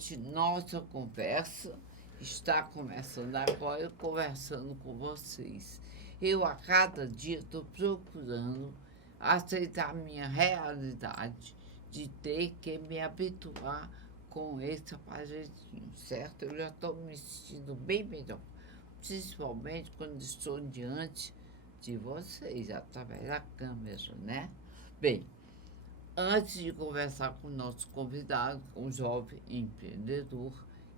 noite. Nossa conversa está começando agora, conversando com vocês. Eu, a cada dia, estou procurando aceitar a minha realidade de ter que me habituar com esse aparelhinho, certo? Eu já estou me sentindo bem melhor, principalmente quando estou diante de vocês, através da câmera, né? Bem, antes de conversar com o nosso convidado, um jovem empreendedor,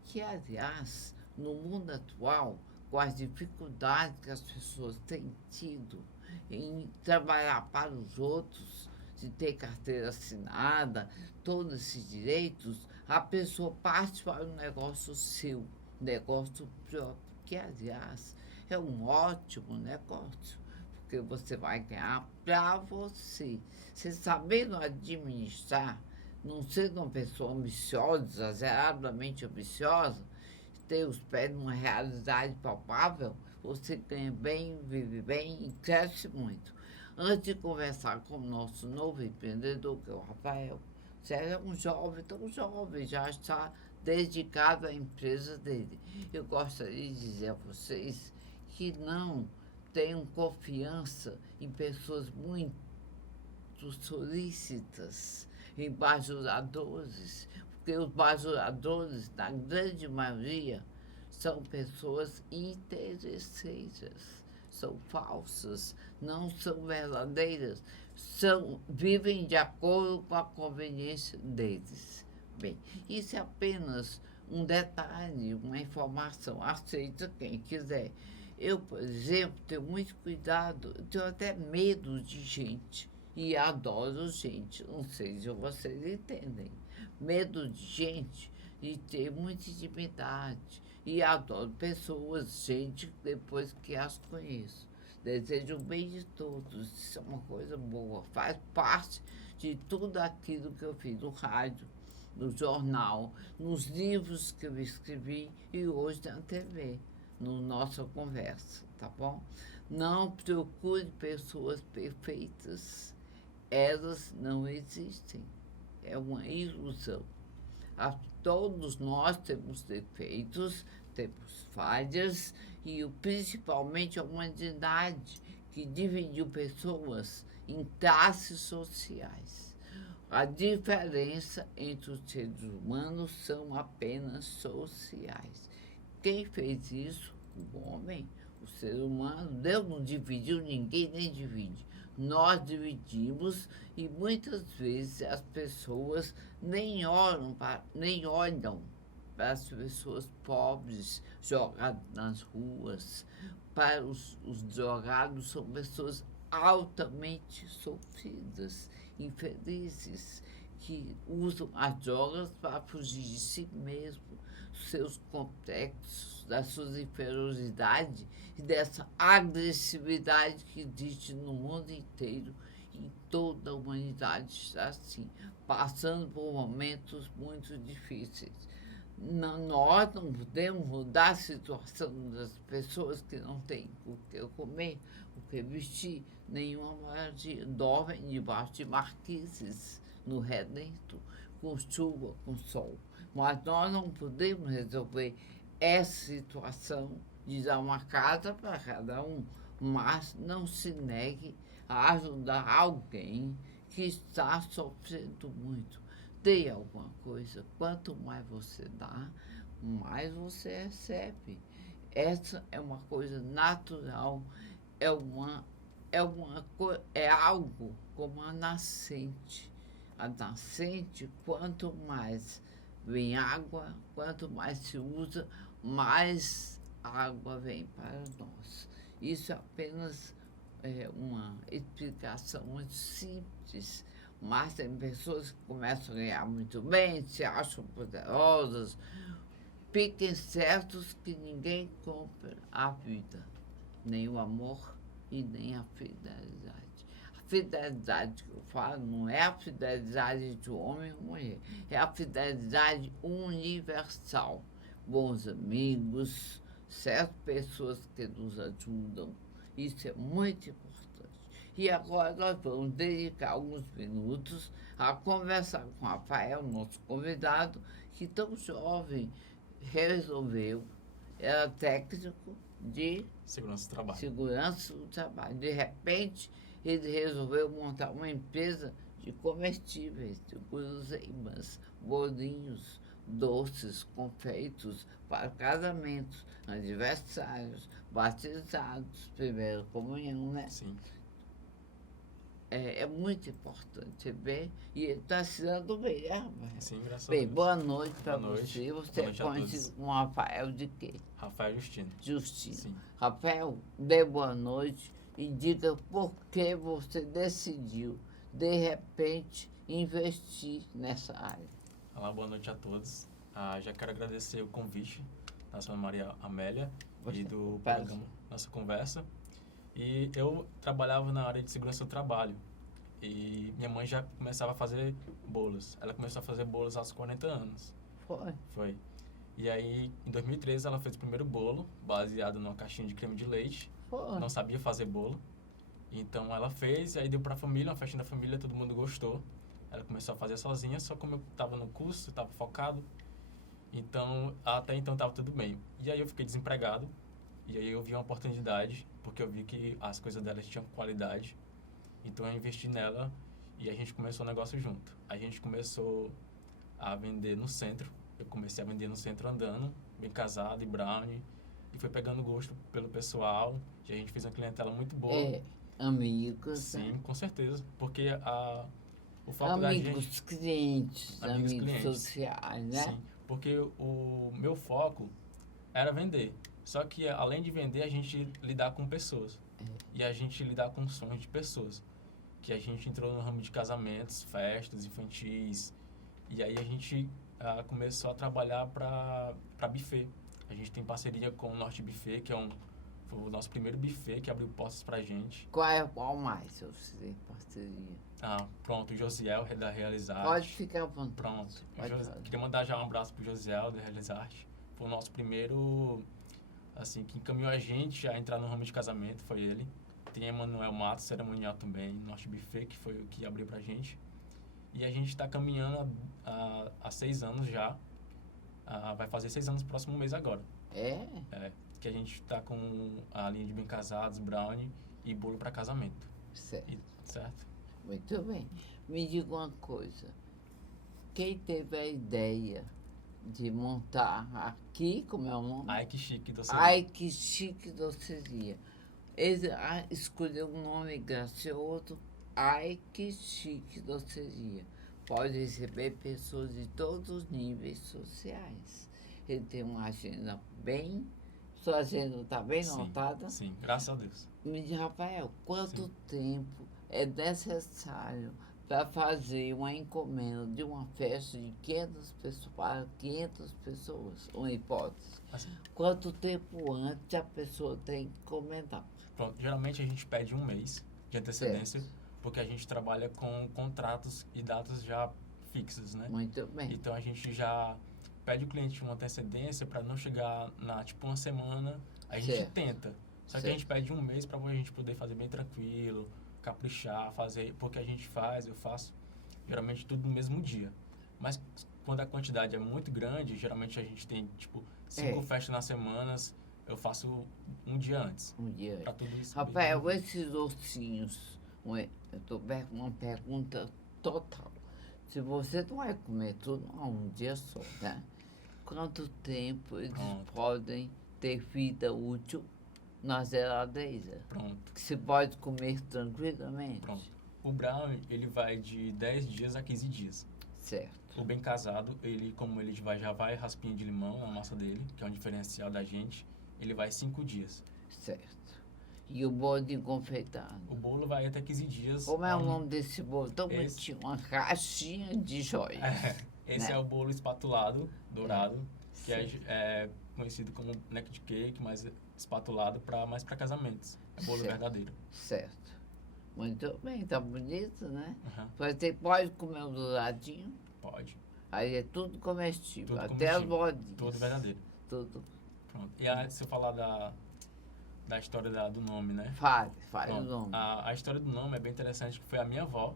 que, aliás, no mundo atual, com as dificuldades que as pessoas têm tido em trabalhar para os outros, de ter carteira assinada, todos esses direitos, a pessoa parte para um negócio seu, negócio próprio, que, aliás, é um ótimo negócio, porque você vai ganhar para você. Você sabendo administrar, não sendo uma pessoa ambiciosa, exageradamente ambiciosa, ter os pés numa realidade palpável, você ganha bem, vive bem e cresce muito. Antes de conversar com o nosso novo empreendedor, que é o Rafael, você é um jovem, tão jovem, já está dedicado à empresa dele. Eu gostaria de dizer a vocês que não tenham confiança em pessoas muito solícitas, em bajuladores, porque os bajuladores, na grande maioria, são pessoas interesseiras, são falsas, não são verdadeiras, vivem de acordo com a conveniência deles. Bem, isso é apenas um detalhe, uma informação, aceita quem quiser. Eu, por exemplo, tenho muito cuidado, eu tenho até medo de gente e adoro gente, não sei se vocês entendem. Medo de gente e ter muita intimidade. E adoro pessoas, gente, depois que as conheço. Desejo o bem de todos, isso é uma coisa boa, faz parte de tudo aquilo que eu fiz no rádio, no jornal, nos livros que eu escrevi e hoje na TV, na nossa conversa, tá bom? Não procure pessoas perfeitas, elas não existem, é uma ilusão. Todos nós temos defeitos, temos falhas e principalmente a humanidade que dividiu pessoas em classes sociais. A diferença entre os seres humanos são apenas sociais. Quem fez isso? O homem, o ser humano. Deus não dividiu ninguém, nem divide. Nós dividimos e muitas vezes as pessoas nem olham para as pessoas pobres jogadas nas ruas. Para os drogados, são pessoas altamente sofridas, infelizes, que usam as drogas para fugir de si mesmo, seus complexos, das suas inferioridades e dessa agressividade que existe no mundo inteiro. E toda a humanidade está assim, passando por momentos muito difíceis. Nós não podemos mudar a situação das pessoas que não têm o que comer, o que vestir, nenhuma moradia. Dormem debaixo de marquises, no relento, com chuva, com sol. Mas nós não podemos resolver essa situação de dar uma casa para cada um, mas não se negue a ajudar alguém que está sofrendo muito. Dê alguma coisa, quanto mais você dá, mais você recebe. Essa é uma coisa natural, é algo como a nascente. A nascente, quanto mais vem água, quanto mais se usa, mais água vem para nós. Isso é apenas uma explicação muito simples, mas tem pessoas que começam a ganhar muito bem, se acham poderosas. Fiquem certos que ninguém compra a vida, nem o amor e nem a fidelidade. A fidelidade que eu falo não é a fidelidade de homem e mulher, é a fidelidade universal. Bons amigos, certo? Pessoas que nos ajudam. Isso é muito importante. E agora nós vamos dedicar alguns minutos a conversar com o Rafael, nosso convidado, que tão jovem resolveu, era técnico de Segurança do trabalho. segurança do trabalho. De repente, ele resolveu montar uma empresa de comestíveis, de guloseimas, bolinhos, doces, confeitos para casamentos, aniversários, batizados, primeira comunhão, né? Sim. É muito importante ver. E ele está se dando bem, né, Rafael? Sim, graças a Bem, Deus. boa noite para Boa noite. você. Boa Você é noite a todos. conhecido como Rafael de quê? Rafael Justino. Justino. Sim. Rafael, dê boa noite e diga por que você decidiu, de repente, investir nessa área. Olá, boa noite a todos. Já quero agradecer o convite da senhora Maria Amélia e do programa Nossa Conversa. E eu trabalhava na área de segurança do trabalho. E minha mãe já começava a fazer bolos. Ela começou a fazer bolos aos 40 anos. Foi. E aí, em 2013, ela fez o primeiro bolo, baseado numa caixinha de creme de leite. Foi. Não sabia fazer bolo. Então, ela fez, e aí deu pra família, uma festinha da família, todo mundo gostou. Ela começou a fazer sozinha, só como eu estava no curso, estava focado. Então, até então estava tudo bem. E aí eu fiquei desempregado. E aí eu vi uma oportunidade, porque eu vi que as coisas dela tinham qualidade. Então eu investi nela e a gente começou o negócio junto. A gente começou a vender no centro. Eu comecei a vender no centro andando, bem casado e brownie. E foi pegando gosto pelo pessoal. E a gente fez uma clientela muito boa. Amigos. Sim, né? com certeza. Porque o foco da Amigos, gente... clientes, amigos clientes. sociais, né? Sim, porque o meu foco era vender. Só que além de vender, a gente lidar com pessoas. E a gente lidar com sonhos de pessoas. Que a gente entrou no ramo de casamentos, festas infantis. E aí a gente começou a trabalhar para buffet. A gente tem parceria com o Norte Buffet, que foi o nosso primeiro buffet que abriu portas pra gente. Qual mais eu sei parceria? Pronto, o Josiel da Realizarte. Pode ficar à vontade. Pronto. Pode Queria mandar já um abraço pro Josiel da Realizarte. Foi o nosso primeiro, assim, que encaminhou a gente a entrar no ramo de casamento, foi ele. Tem Emanuel Matos, cerimonial também, Norte Buffet, que foi o que abriu pra gente. E a gente está caminhando há 6 anos já. Vai fazer 6 anos no próximo mês agora. Que a gente está com a linha de bem casados, brownie e bolo para casamento. Certo. Certo? Muito bem. Me diga uma coisa. Quem teve a ideia de montar aqui, como é o nome? Ai, que chique doceria. Ai, que chique doceria. Ele escolheu um nome gracioso. Ai, que chique doceria. Pode receber pessoas de todos os níveis sociais. Ele tem uma agenda bem... Sua agenda está bem notada? Sim, graças a Deus. Me diz, Rafael, quanto tempo é necessário para fazer uma encomenda de uma festa de 500 pessoas para 500 pessoas? Uma hipótese. Assim. Quanto tempo antes a pessoa tem que encomendar? Pronto, geralmente a gente pede 1 mês de antecedência, porque a gente trabalha com contratos e datas já fixas, né? Muito bem. Então a gente já pede o cliente uma antecedência para não chegar na, tipo, uma semana. A gente tenta. Só que a gente pede 1 mês para a gente poder fazer bem tranquilo, caprichar, fazer, porque eu faço geralmente tudo no mesmo dia. Mas quando a quantidade é muito grande, geralmente a gente tem, tipo, 5 festas nas semanas, eu faço um dia antes. Um dia antes. Pra tudo isso. Rafael, esses docinhos, eu estou com uma pergunta total. Se você não vai comer tudo um dia só, né? Quanto tempo eles podem ter vida útil na geladeira? Pronto. Que você pode comer tranquilamente? Pronto. O brownie, ele vai de 10 dias a 15 dias. Certo. O bem casado, como ele já vai raspinha de limão na massa dele, que é um diferencial da gente, ele vai 5 dias. Certo. E o bolo de confeitado? O bolo vai até 15 dias. Como é o nome desse bolo? Tão bonitinho, uma caixinha de joias. Esse é o bolo espatulado, dourado, que é conhecido como neck cake, mas espatulado mais para casamentos. É bolo verdadeiro. Certo. Muito bem, tá bonito, né? Uhum. Pode comer um douradinho? Pode. Aí é tudo comestível, Tudo até as comestível. bolinhas. Tudo verdadeiro. Tudo. Pronto. E se eu falar da história do nome, né? Fale o nome. A história do nome é bem interessante, que foi a minha avó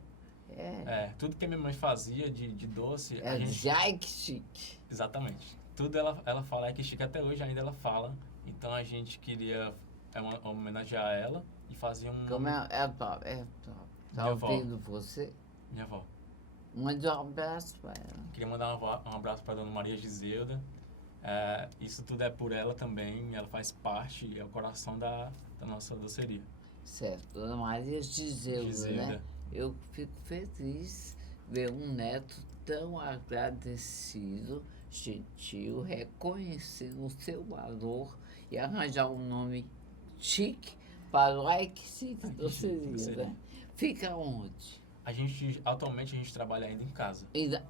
Tudo que a minha mãe fazia de doce, a É gente... Jai que chique. Exatamente. Tudo ela fala, é que chique até hoje ainda ela fala. Então a gente queria homenagear ela e fazer um Como nome... é top, é top. Tá Minha avó. ouvindo você? Minha avó. Mande um abraço pra ela. Queria mandar um abraço para dona Maria Giselda. Isso tudo é por ela também. Ela faz parte, é o coração da nossa doceria. Certo, Dona Maria Giselda, né? Eu fico feliz ver um neto tão agradecido, gentil, reconhecendo o seu valor e arranjar um nome chique para o Like Chique Doceria, né? Fica onde? Atualmente a gente trabalha ainda em casa.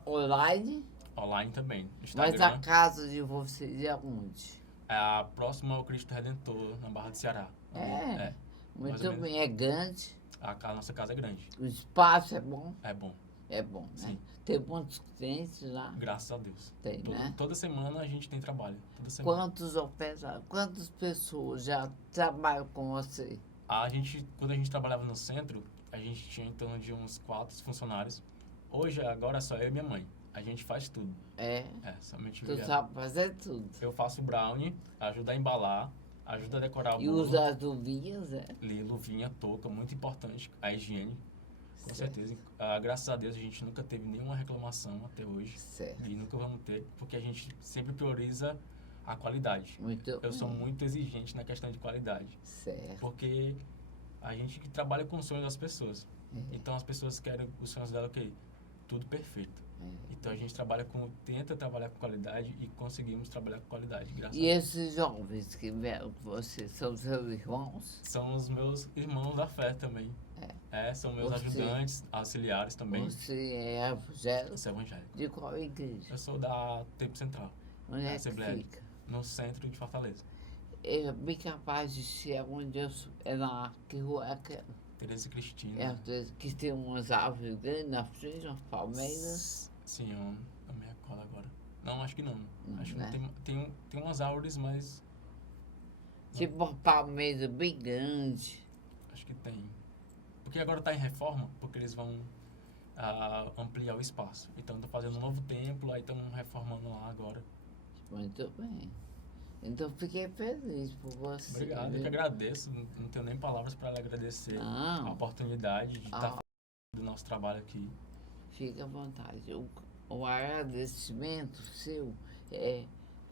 Online? Online também. Instagram. Mas a casa de vocês é onde? É próxima ao Cristo Redentor, na Barra do Ceará. Muito bem. É grande? A nossa casa é grande. O espaço é bom? É bom. É bom, né? Sim. Tem muitos clientes lá? Graças a Deus. Tem, né? Toda semana a gente tem trabalho. Toda semana. Quantas pessoas já trabalham com você? Quando a gente trabalhava no centro, a gente tinha em torno de uns 4 funcionários. Agora só eu e minha mãe. A gente faz tudo. Somente tu sabe fazer tudo. Eu faço brownie, ajudo a embalar, ajudo a decorar o bolo. E usa as luvinhas, Luvinha, touca, muito importante, a higiene. Com certeza. Graças a Deus a gente nunca teve nenhuma reclamação até hoje. Certo. E nunca vamos ter, porque a gente sempre prioriza a qualidade. Eu sou muito exigente na questão de qualidade. Certo. Porque a gente que trabalha com os sonhos das pessoas. Então as pessoas querem os sonhos dela, tudo perfeito. Então a gente tenta trabalhar com qualidade e conseguimos trabalhar com qualidade, graças a Deus. E esses jovens que vieram com você, são seus irmãos? São os meus irmãos da fé também. São meus ajudantes, auxiliares também. Você é evangélico? Eu sou evangélico. De qual igreja? Eu sou da Tempo Central. Onde é que fica? No centro de Fortaleza. É bem capaz de ser onde eu sou. É na que rua é aquela? Tereza Cristina. Que tem umas árvores grandes na frente, umas palmeiras. Sim, eu não me recordo agora. Não, acho que não. Acho que né? tem umas árvores, mas... Tipo uma palmeira bem grande. Acho que tem. Porque agora está em reforma, porque eles vão ampliar o espaço. Então estão fazendo um novo templo, aí estão reformando lá agora. Muito bem. Então fiquei feliz por você. Obrigado, eu que agradeço. Não tenho nem palavras para lhe agradecer a oportunidade de estar do nosso trabalho aqui. Fique à vontade. O agradecimento seu é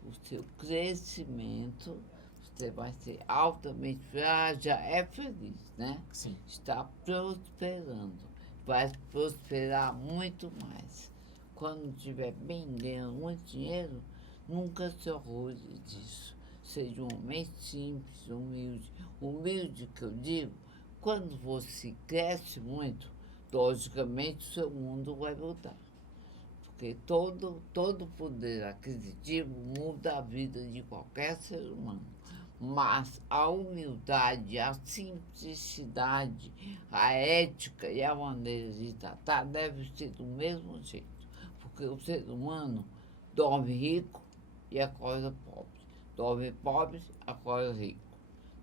o seu crescimento. Você vai ser altamente... já é feliz, né? Sim. Está prosperando. Vai prosperar muito mais. Quando estiver bem ganhando muito dinheiro, nunca se orgulhe disso. Seja um homem simples, humilde. Humilde, que eu digo, quando você cresce muito, logicamente o seu mundo vai mudar. Porque todo poder aquisitivo muda a vida de qualquer ser humano. Mas a humildade, a simplicidade, a ética e a maneira de tratar devem ser do mesmo jeito. Porque o ser humano dorme rico e acorda pobre. Dorme pobre, acorda rico.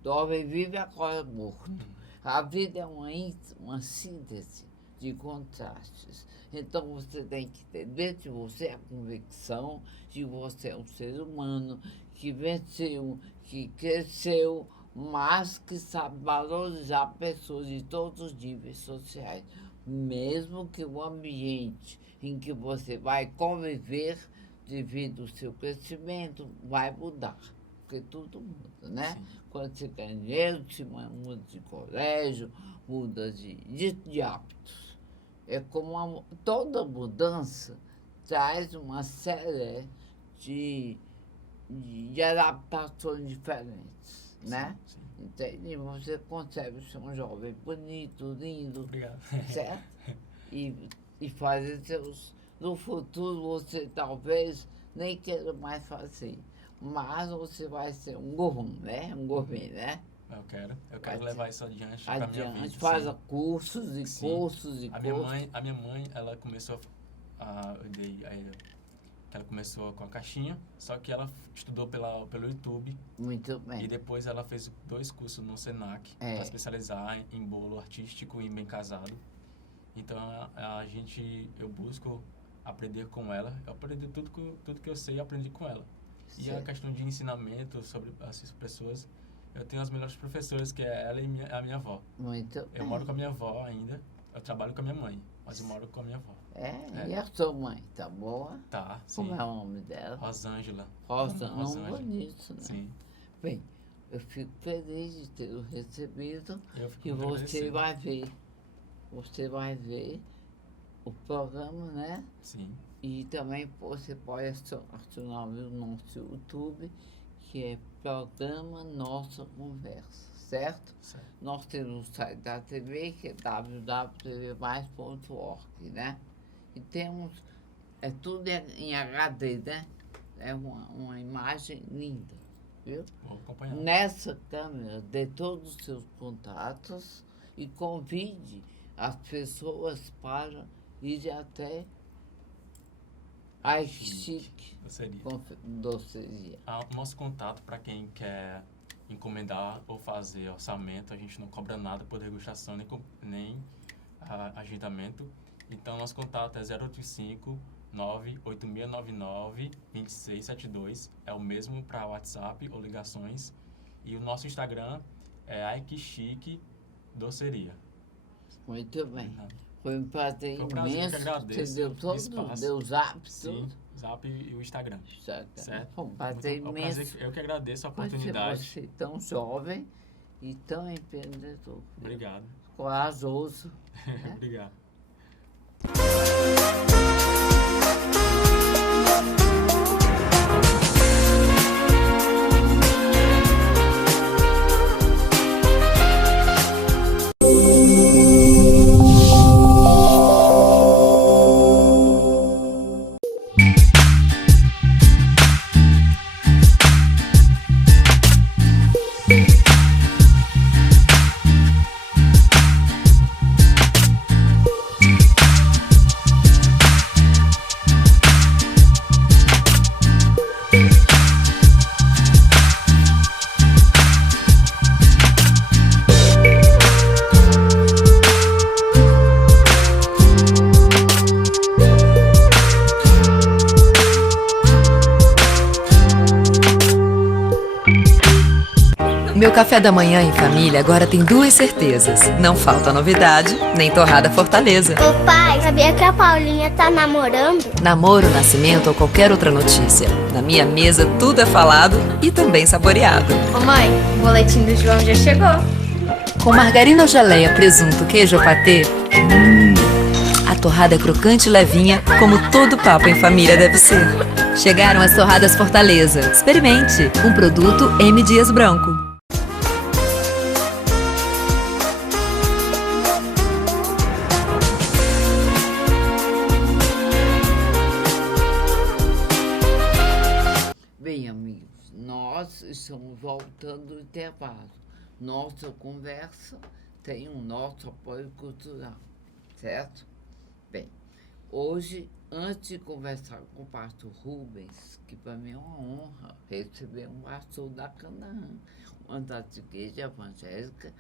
Dorme vivo e acorda morto. A vida é uma síntese de contrastes. Então você tem que ter dentro de você a convicção de que você é um ser humano que venceu, que cresceu, mas que sabe valorizar pessoas de todos os níveis sociais, mesmo que o ambiente em que você vai conviver, devido ao seu crescimento, vai mudar. Porque tudo muda, né? Sim. Quando você ganha dinheiro, você muda de colégio, muda de hábitos. É como toda mudança traz uma série de adaptações diferentes, né? Sim. Entende? Você consegue ser um jovem bonito, lindo. Obrigado. Certo? E fazer seus... No futuro, você talvez nem queira mais fazer. Mas você vai ser um gourmet, né? Um gourmet, né? Eu quero levar isso adiante para minha vida. Faz cursos e cursos e cursos. A minha mãe, ela começou ela começou com a caixinha, só que ela estudou pelo YouTube. Muito bem. E depois ela fez 2 cursos no Senac para especializar em bolo artístico e bem casado. Então, eu busco aprender com ela. Eu aprendi tudo que eu sei, eu aprendi com ela. E a Certo. questão de ensinamento sobre essas pessoas, eu tenho as melhores professoras, que é ela e a minha avó. Muito Eu bem. moro com a minha avó ainda. Eu trabalho com a minha mãe, mas eu moro com a minha avó. E a sua mãe, tá boa? Tá, sim. Como é o nome dela? Rosângela. Rosa, nome Rosângela. bonito, né? Sim. Bem, eu fico feliz de ter recebido Eu fico e muito você agradecido. vai ver. Você vai ver o programa, né? Sim. E também você pode acionar o nosso YouTube, que é Programa Nossa Conversa, certo? Certo. Nós temos o site da TV, que é www.tvmais.org, né? E temos, tudo em HD, né? É uma imagem linda, viu? Vou acompanhar. Nessa câmera, dê todos os seus contatos e convide as pessoas para ir até a Chique Doceria. O nosso contato, para quem quer encomendar ou fazer orçamento, a gente não cobra nada por degustação nem agendamento. Então, nosso contato é 085 98699 2672. É o mesmo para WhatsApp ou ligações. E o nosso Instagram é Aikichique Doceria. Muito bem. Foi um prazer Foi um prazer, imenso. eu que agradeço Você deu o todo, espaço. deu zap, Sim, tudo. Zap e o Instagram. Certo? Foi um prazer É um imenso. prazer, eu que agradeço a Conhecer oportunidade. você tão jovem e tão empreendedor. Obrigado. Corajoso. Né? Obrigado. Meu café da manhã em família agora tem duas certezas. Não falta novidade, nem torrada Fortaleza. Ô pai, sabia que a Paulinha tá namorando? Namoro, nascimento ou qualquer outra notícia. Na minha mesa tudo é falado e também saboreado. Ô mãe, o boletim do João já chegou. Com margarina ou geleia, presunto, queijo ou patê, a torrada é crocante e levinha, como todo papo em família deve ser. Chegaram as torradas Fortaleza. Experimente. Um produto M. Dias Branco. Bem, amigos, nós estamos voltando do intervalo. Nossa conversa tem o nosso apoio cultural, certo? Bem, hoje, antes de conversar com o pastor Rubens, que para mim é uma honra receber um pastor da Canaã, uma das igrejas evangélicas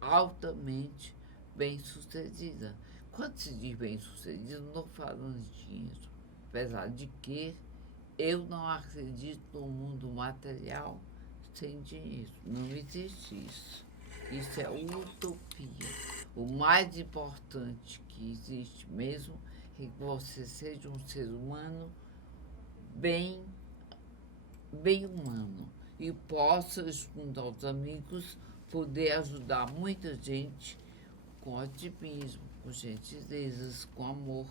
altamente bem-sucedida. Quando se diz bem-sucedida, não estou falando de dinheiro, apesar de que eu não acredito no mundo material sem dinheiro. Não existe isso. Isso é utopia. O mais importante que existe mesmo é que você seja um ser humano bem humano e possa, junto aos amigos, poder ajudar muita gente com otimismo, com gentilezas, com amor,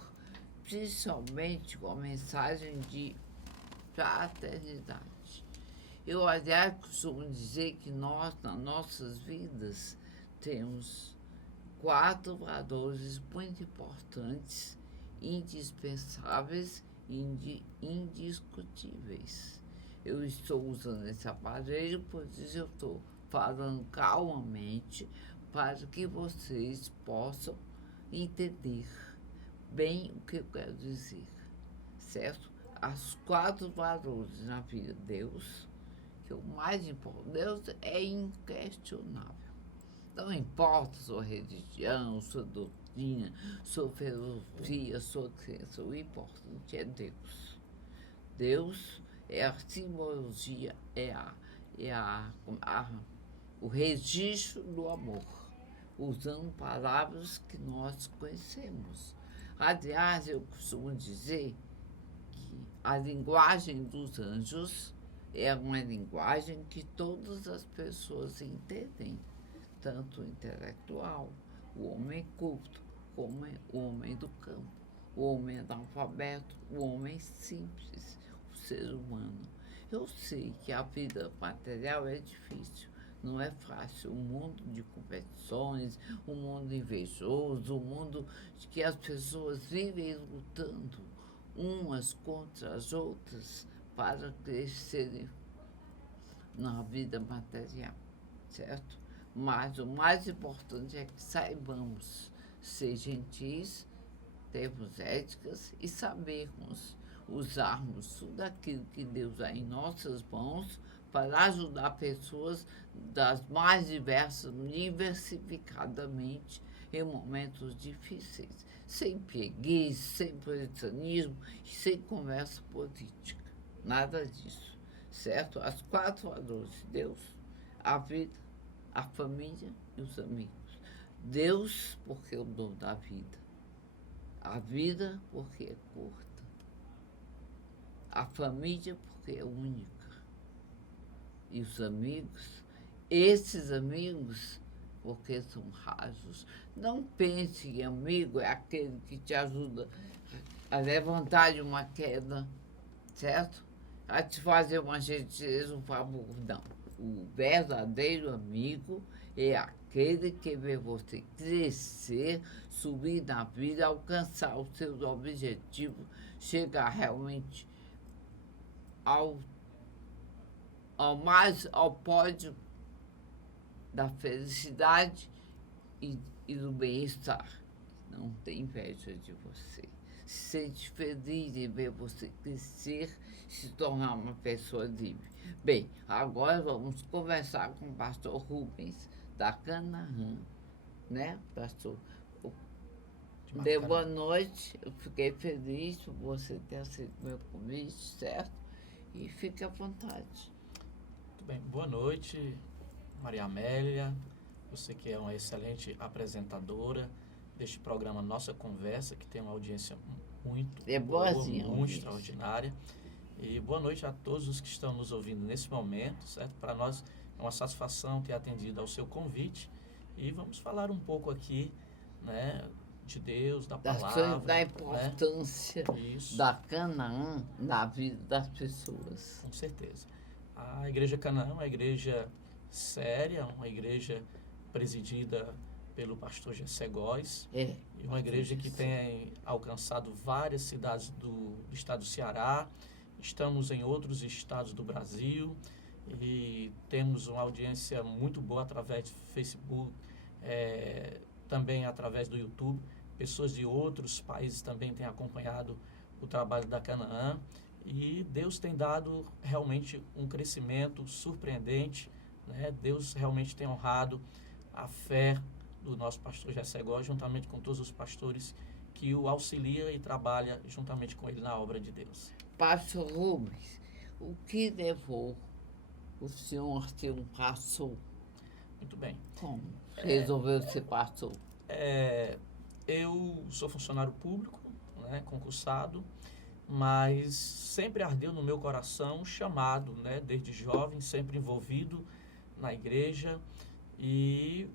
principalmente com a mensagem de fraternidade. Eu, aliás, costumo dizer que nós, nas nossas vidas, temos 4 valores muito importantes, indispensáveis e indiscutíveis. Eu estou usando esse aparelho, pois isso eu estou falando calmamente para que vocês possam entender bem o que eu quero dizer, certo? As 4 valores na vida de Deus, que o mais importante, Deus é inquestionável. Não importa sua religião, sua doutrina, doutrina, sua filosofia, sua crença. O importante é Deus. Deus é a simbologia, o registro do amor, usando palavras que nós conhecemos. Aliás, eu costumo dizer que a linguagem dos anjos é uma linguagem que todas as pessoas entendem, tanto o intelectual, o homem culto, como o homem do campo, o homem analfabeto, o homem simples, o ser humano. Eu sei que a vida material é difícil, não é fácil. Um mundo de competições, um mundo invejoso, um mundo de que as pessoas vivem lutando umas contra as outras para crescerem na vida material, certo? Mas o mais importante é que saibamos ser gentis, termos éticas e sabermos usarmos tudo aquilo que Deus dá em nossas mãos para ajudar pessoas das mais diversas, diversificadamente, em momentos difíceis, sem preguiça, sem puritanismo e sem conversa política. Nada disso, certo? As 4 valores de Deus: a vida, a família e os amigos. Deus, porque é o dono da vida. A vida, porque é curta. A família, porque é única. E os amigos, esses amigos, porque são rasos. Não pense que amigo é aquele que te ajuda a levantar de uma queda, certo? A te fazer uma gentileza, um favor. Não. O verdadeiro amigo é aquele que vê você crescer, subir na vida, alcançar os seus objetivos, chegar realmente ao pódio da felicidade e do bem-estar. Não tem inveja de você. Se sente feliz em ver você crescer, se tornar uma pessoa livre. Bem, agora vamos conversar com o pastor Rubens, da Canaã, né, pastor? Dê boa noite, eu fiquei feliz por você ter aceito meu convite, certo? E fique à vontade. Muito bem, boa noite, Maria Amélia, você que é uma excelente apresentadora deste programa Nossa Conversa, que tem uma audiência muito boa, muito extraordinária. E boa noite a todos os que estão nos ouvindo nesse momento, certo? Para nós é uma satisfação ter atendido ao seu convite e vamos falar um pouco aqui, né, de Deus, da palavra. Da importância, né, da Canaã na vida das pessoas. Com certeza. A Igreja Canaã é uma igreja séria, uma igreja presidida pelo pastor Gessé Góes, e uma igreja que tem alcançado várias cidades do estado do Ceará. Estamos em outros estados do Brasil e temos uma audiência muito boa através do Facebook, também através do YouTube. Pessoas de outros países também têm acompanhado o trabalho da Canaã e Deus tem dado realmente um crescimento surpreendente, né? Deus realmente tem honrado a fé do nosso pastor Gessé Góes, juntamente com todos os pastores que o auxilia e trabalha juntamente com ele na obra de Deus. Pastor Rubens, o que levou o senhor a ser um pastor? Muito bem. Como resolveu ser pastor? Eu sou funcionário público, né, concursado, mas sempre ardeu no meu coração um chamado, né, desde jovem, sempre envolvido na igreja, e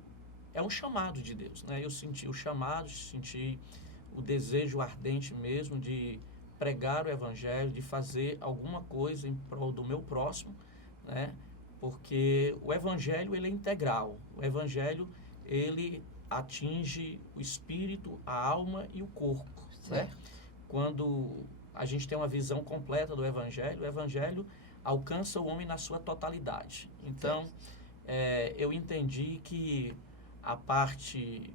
é um chamado de Deus, né? Eu senti o chamado, senti o desejo ardente mesmo de pregar o evangelho, de fazer alguma coisa em prol do meu próximo, né? Porque o evangelho, ele é integral. O evangelho, ele atinge o espírito, a alma e o corpo, né? Quando a gente tem uma visão completa do evangelho, o evangelho alcança o homem na sua totalidade. Então, eu entendi que a parte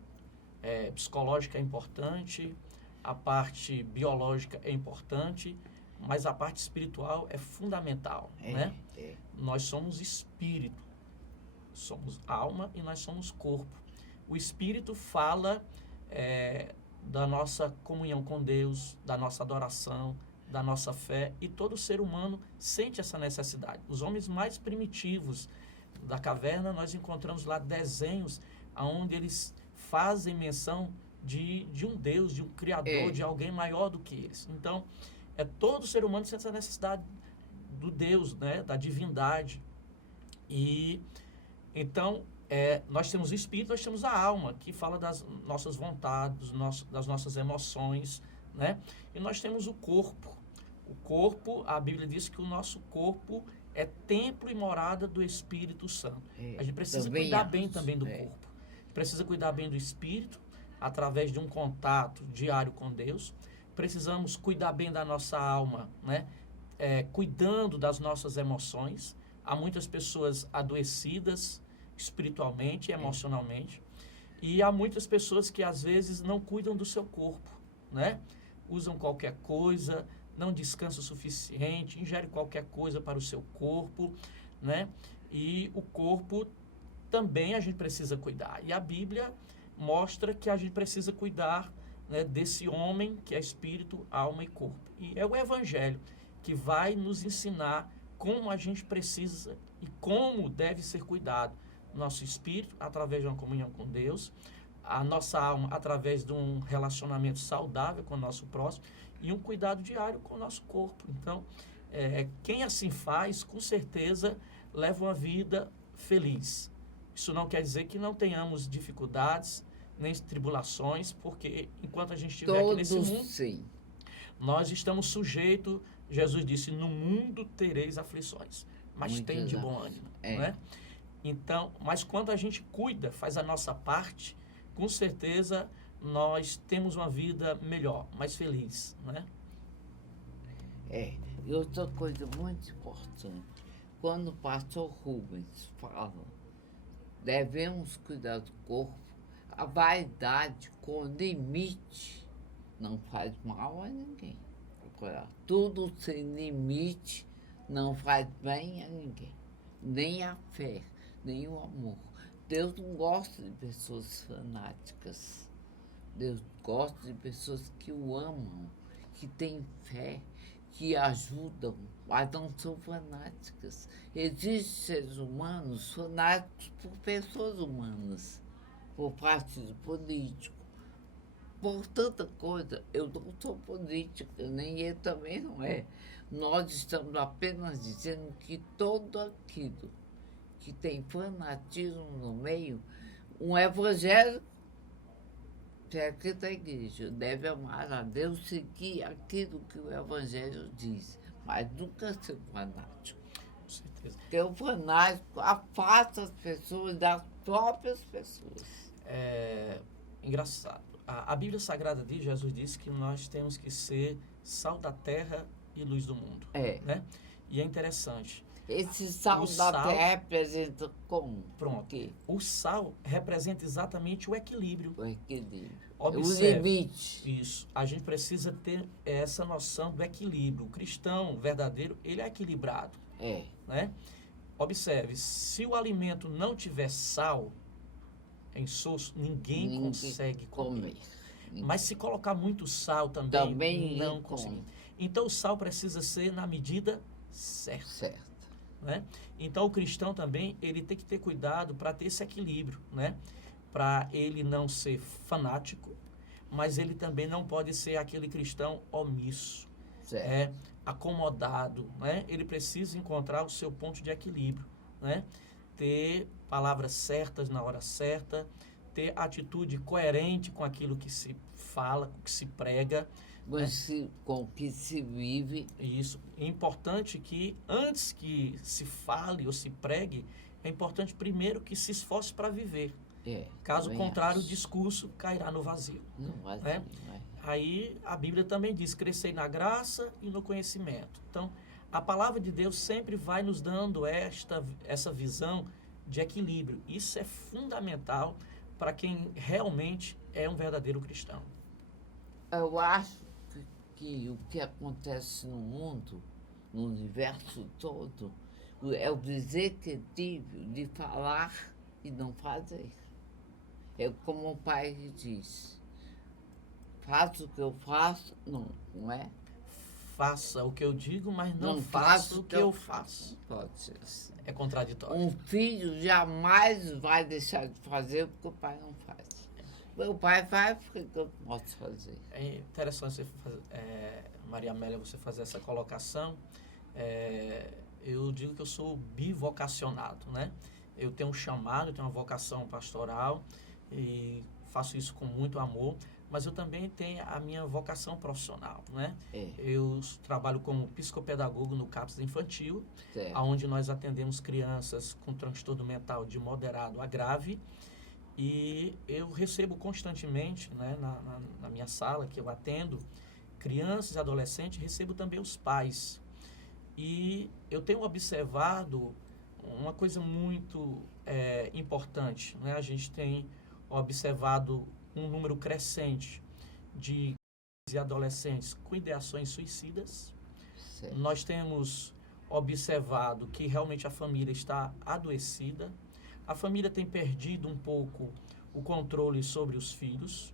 psicológica é importante, a parte biológica é importante, mas a parte espiritual é fundamental, né? Nós somos espírito, somos alma e nós somos corpo. O espírito fala da nossa comunhão com Deus, da nossa adoração, da nossa fé, e todo ser humano sente essa necessidade. Os homens mais primitivos da caverna, nós encontramos lá desenhos onde eles fazem menção de um Deus, de um Criador, de alguém maior do que eles. Então, todo ser humano sente essa necessidade do Deus, né, da divindade. E então, nós temos o espírito, nós temos a alma, que fala das nossas vontades, das nossas emoções, né? E nós temos o corpo. O corpo, a Bíblia diz que o nosso corpo é templo e morada do Espírito Santo. A gente precisa cuidar bem também do corpo. Precisa cuidar bem do espírito, através de um contato diário com Deus. Precisamos cuidar bem da nossa alma, né? Cuidando das nossas emoções. Há muitas pessoas adoecidas espiritualmente e emocionalmente. E há muitas pessoas que às vezes não cuidam do seu corpo, né? Usam qualquer coisa, não descansam o suficiente, ingerem qualquer coisa para o seu corpo, né? E o corpo também a gente precisa cuidar. E a Bíblia mostra que a gente precisa cuidar, né, desse homem que é espírito, alma e corpo. E é o Evangelho que vai nos ensinar como a gente precisa e como deve ser cuidado. Nosso espírito, através de uma comunhão com Deus, a nossa alma, através de um relacionamento saudável com o nosso próximo, e um cuidado diário com o nosso corpo. Então, quem assim faz, com certeza, leva uma vida feliz. Isso não quer dizer que não tenhamos dificuldades, nem tribulações, porque enquanto a gente estiver aqui nesse mundo, sim, nós estamos sujeitos, Jesus disse, no mundo tereis aflições, mas tem de bom ânimo, né? Então, mas quando a gente cuida, faz a nossa parte, com certeza nós temos uma vida melhor, mais feliz, né? E outra coisa muito importante, quando o pastor Rubens fala, devemos cuidar do corpo, a vaidade com limite não faz mal a ninguém. Agora, tudo sem limite não faz bem a ninguém, nem a fé, nem o amor. Deus não gosta de pessoas fanáticas. Deus gosta de pessoas que o amam, que têm fé, que ajudam, mas não são fanáticas. Existem seres humanos fanáticos por pessoas humanas, por partido político, por tanta coisa. Eu não sou política, nem ele também não é. Nós estamos apenas dizendo que tudo aquilo que tem fanatismo no meio, um evangélico que é aqui da igreja deve amar a Deus, seguir aquilo que o Evangelho diz, mas nunca ser fanático. Com certeza. Porque o fanático afasta as pessoas das próprias pessoas. Engraçado. A Bíblia Sagrada diz, Jesus disse que nós temos que ser sal da terra e luz do mundo. Né? E é interessante. Esse sal da terra representa como? Pronto. O sal representa exatamente o equilíbrio. O equilíbrio. Observe, o limite. Isso. A gente precisa ter essa noção do equilíbrio. O cristão verdadeiro, ele é equilibrado. Né? Observe, se o alimento não tiver sal em soço, ninguém consegue comer. Mas se colocar muito sal também não consegue. Então o sal precisa ser na medida certa. Né? Então o cristão também, ele tem que ter cuidado para ter esse equilíbrio, né? Para ele não ser fanático, mas ele também não pode ser aquele cristão omisso, acomodado, né? Ele precisa encontrar o seu ponto de equilíbrio, né? Ter palavras certas na hora certa, ter atitude coerente com aquilo que se fala, com que se prega, com o que se vive. Isso. É importante que, antes que se fale ou se pregue, é importante primeiro que se esforce para viver. Caso contrário, o discurso cairá no vazio. Né? Aí a Bíblia também diz, crescei na graça e no conhecimento. Então, a palavra de Deus sempre vai nos dando essa visão de equilíbrio. Isso é fundamental para quem realmente é um verdadeiro cristão. Eu acho que o que acontece no mundo, no universo todo, é o desequilíbrio de falar e não fazer. É como o pai diz, Faço o que eu faço, não é? Faça o que eu digo, mas não, Não faça faço o que eu faço. Pode ser assim. É contraditório. Um filho jamais vai deixar de fazer porque o pai não faz. Meu pai faz porque eu posso fazer. É interessante você Maria Amélia, você fazer essa colocação. Eu digo que eu sou bivocacionado, né? Eu tenho um chamado, eu tenho uma vocação pastoral e faço isso com muito amor, mas eu também tenho a minha vocação profissional, né? Eu trabalho como psicopedagogo no CAPS Infantil, Certo. onde nós atendemos crianças com transtorno mental de moderado a grave, e eu recebo constantemente, né, na minha sala que eu atendo, crianças e adolescentes, recebo também os pais. E eu tenho observado uma coisa muito importante, né? A gente tem observado um número crescente de crianças e adolescentes com ideações suicidas. Certo. Nós temos observado que realmente a família está adoecida. A família tem perdido um pouco o controle sobre os filhos.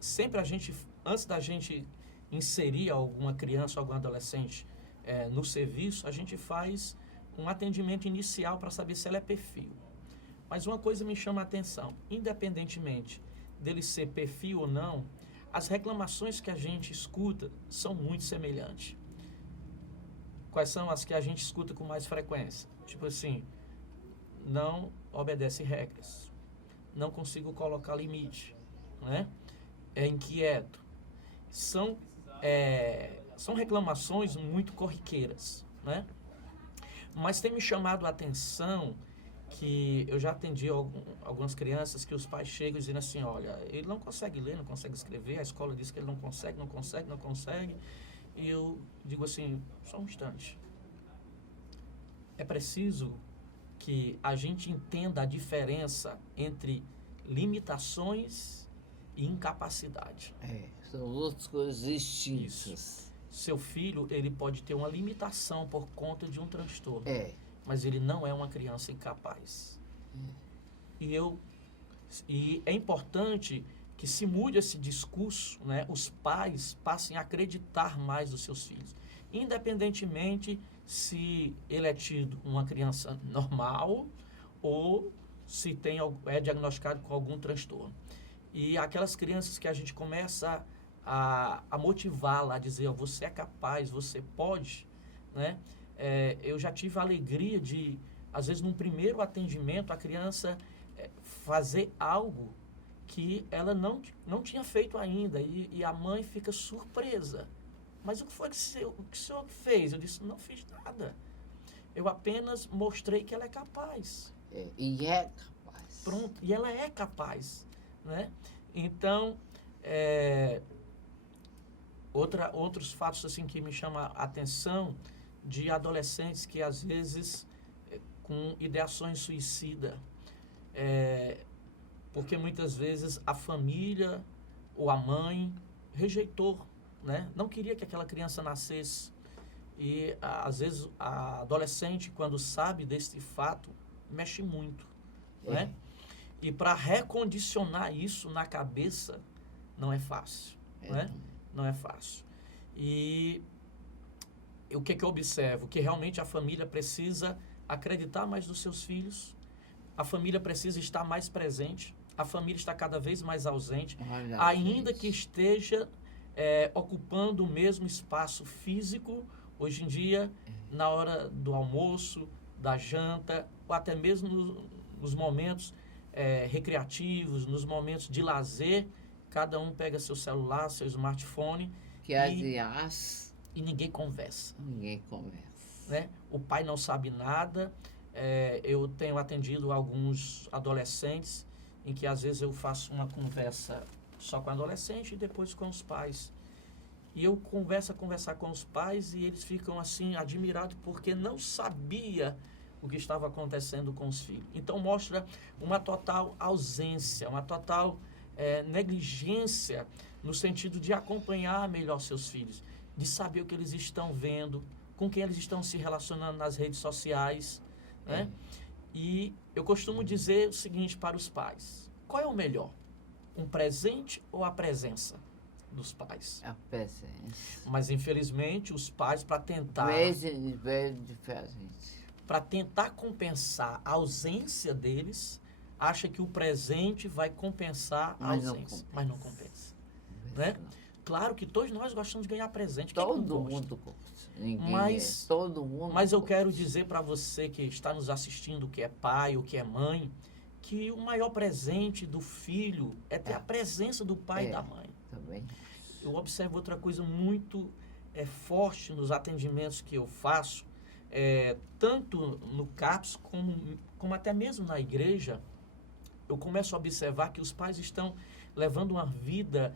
Sempre antes da gente inserir alguma criança ou algum adolescente no serviço, a gente faz um atendimento inicial para saber se ela é perfil. Mas uma coisa me chama a atenção, independentemente dele ser perfil ou não, as reclamações que a gente escuta são muito semelhantes. Quais são as que a gente escuta com mais frequência? Tipo assim, não obedece regras, não consigo colocar limite, né? É inquieto. São reclamações muito corriqueiras, né? Mas tem me chamado a atenção que eu já atendi algumas crianças que os pais chegam dizendo assim, olha, ele não consegue ler, não consegue escrever, a escola diz que ele não consegue, e eu digo assim, só um instante. É preciso que a gente entenda a diferença entre limitações e incapacidade. São duas coisas distintas. Seu filho, ele pode ter uma limitação por conta de um transtorno, mas ele não é uma criança incapaz. E é importante que se mude esse discurso, né? Os pais passem a acreditar mais nos seus filhos, independentemente se ele é tido uma criança normal ou se é diagnosticado com algum transtorno. E aquelas crianças que a gente começa a motivá-la, a dizer, você é capaz, você pode, né? Eu já tive a alegria de, às vezes, num primeiro atendimento, a criança fazer algo que ela não tinha feito ainda, e a mãe fica surpresa. Mas o que foi que o senhor fez? Eu disse, não fiz nada. Eu apenas mostrei que ela é capaz. E é capaz. Pronto, e ela é capaz, né? Então, outros fatos assim que me chamam a atenção de adolescentes que às vezes com ideações suicidas, porque muitas vezes a família ou a mãe rejeitou, né? Não queria que aquela criança nascesse, e às vezes a adolescente, quando sabe desse fato, mexe muito, né? E para recondicionar isso na cabeça não é fácil, né? Não é fácil. E o que eu observo? Que realmente a família precisa acreditar mais nos seus filhos, a família precisa estar mais presente, a família está cada vez mais ausente, ainda que esteja ocupando o mesmo espaço físico, hoje em dia, na hora do almoço, da janta, ou até mesmo nos momentos recreativos, nos momentos de lazer, cada um pega seu celular, seu smartphone, e ninguém conversa. Ninguém conversa. Né? O pai não sabe nada. Eu tenho atendido alguns adolescentes em que às vezes eu faço uma conversa só com o adolescente e depois com os pais. E eu conversar com os pais e eles ficam assim admirados porque não sabia o que estava acontecendo com os filhos. Então mostra uma total ausência, uma total negligência no sentido de acompanhar melhor seus filhos, de saber o que eles estão vendo, com quem eles estão se relacionando nas redes sociais, né? E eu costumo dizer o seguinte para os pais: qual é o melhor? um presente ou a presença dos pais? A presença. Mas, infelizmente, os pais, para tentar diferente. para tentar compensar a ausência deles, acha que o presente vai compensar a Mas não ausência. compensa. Mas não compensa. Né? Claro que todos nós gostamos de ganhar presente. Quem Todo não gosta? mundo gosta. Ninguém Mas- todo mundo Mas eu gosta. quero dizer para você que está nos assistindo, que é pai ou que é mãe, que o maior presente do filho é ter a presença do pai e da mãe. Também. Eu observo outra coisa muito forte nos atendimentos que eu faço, tanto no CAPS como até mesmo na igreja. Eu começo a observar que os pais estão levando uma vida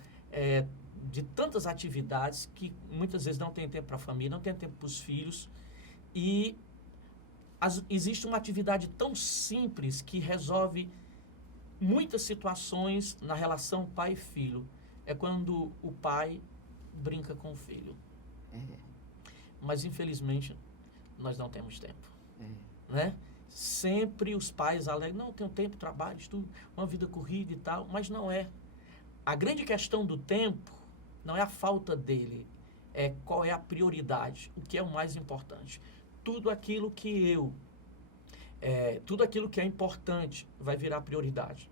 de tantas atividades que muitas vezes não tem tempo para a família, não tem tempo para os filhos. E existe uma atividade tão simples que resolve muitas situações na relação pai e filho. É quando o pai brinca com o filho. Mas, infelizmente, nós não temos tempo. Né? Sempre os pais alegam, não, tenho tempo, trabalho, estudo, uma vida corrida e tal, mas não é. A grande questão do tempo não é a falta dele, é qual é a prioridade, o que é o mais importante. Tudo aquilo que é importante vai virar prioridade.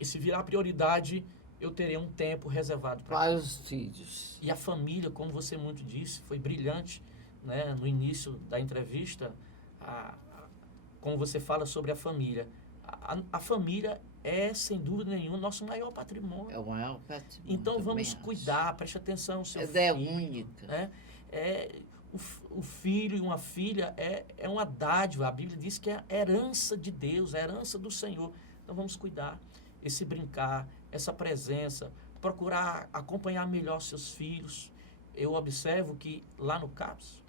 E se virar prioridade, eu terei um tempo reservado Para os filhos. E a família, como você muito disse, foi brilhante, né, no início da entrevista, como você fala sobre a família. A família é, sem dúvida nenhuma, nosso maior patrimônio. É o maior patrimônio. Então também vamos acho. cuidar, preste atenção ao seu É filho. única. Né? O filho e uma filha é uma dádiva. A Bíblia diz que é herança de Deus, é herança do Senhor. Então vamos cuidar. Esse brincar, essa presença, procurar acompanhar melhor seus filhos. Eu observo que lá no CAPS,